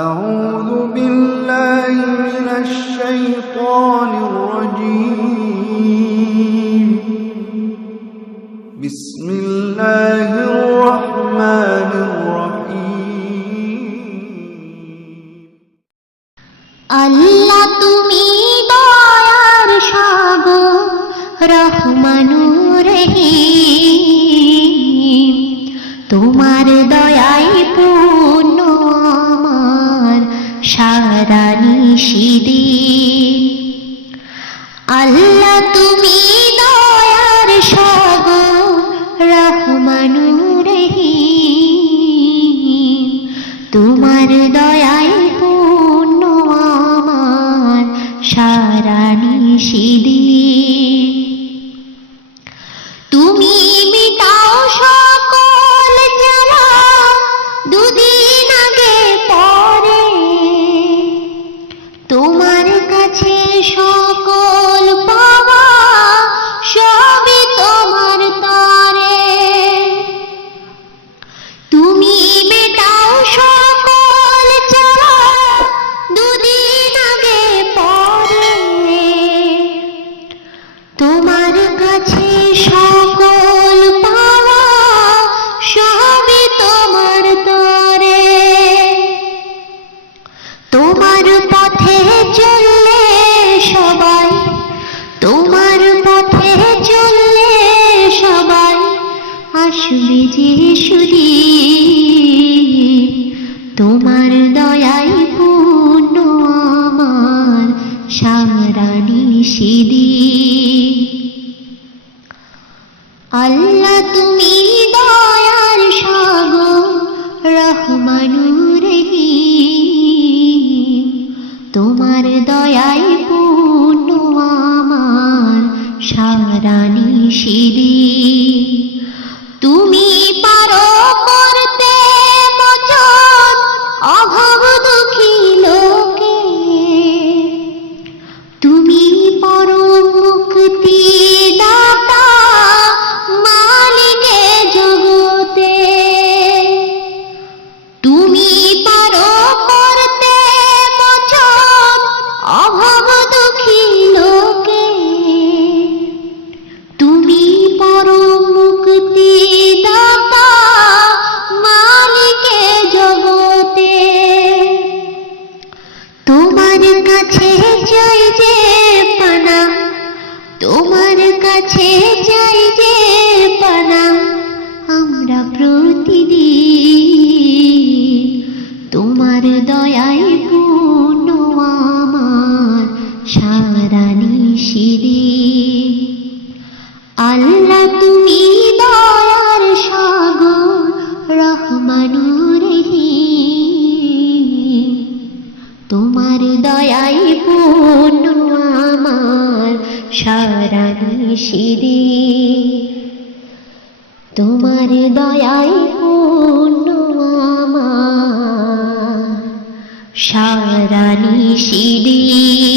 أعوذ بالله من الشيطان الرجيم بسم الله الرحمن الرحيم আল্লাহ তুমি দয়ার সাগর রহমানুর রহিম, তোমার দয়ায় পূর্ণ আমার সারা নিশিদিন। আল্লাহ তুমি দয়ার সাগর রহমানুর রহিম, তোমার দয়ায় পূর্ণ আমার সারা নিশিদিন। তুমি মিটাও সকল জ্বালা দুদিন আগে পরে, তোমার কাছে সকল পাওয়া সবই তোমার তরে। তুমি মেটাও সকল জ্বালা দুদিন আগে পরে, তোমার কাছে সকল পাওয়া সবই তোমার তরে। তোমার পথে চললে সবাই, তোমার পথে চললে সবাই আসবে যে সুদিন। তোমার দয়ায় পূর্ণ আমার সারা নিশিদিন। আল্লাহ তুমি দয়ার সাগর রহমানুর রহিম, তোমার দয়ায় পূর্ণ আমার সারা নিশিদিন। তুমি পারো করতে মোচন অভাব দুঃখী লোকে, তুমি পরম মুক্তি দাতা মালিকে জগতে। তুমি পারো করতে মোচন অভাব দুঃখী লোকে, তুমি পরম মুক্তি দাতা মালিকে জগতে। তোমার কাছে চাই যে পানা, তোমার কাছে চাই যে পানা আমরা প্রতিদিন। তোমার দয়ায় পূর্ণ আমার সারা নিশিদিন। আল্লাহ তুমি দয়ার সাগর রহমানুর রহিম, তোমার দয়ায় পূর্ণ আমার সারা নিশিদিন। তোমার দয়ায় পূর্ণ আমার সারা নিশিদিন।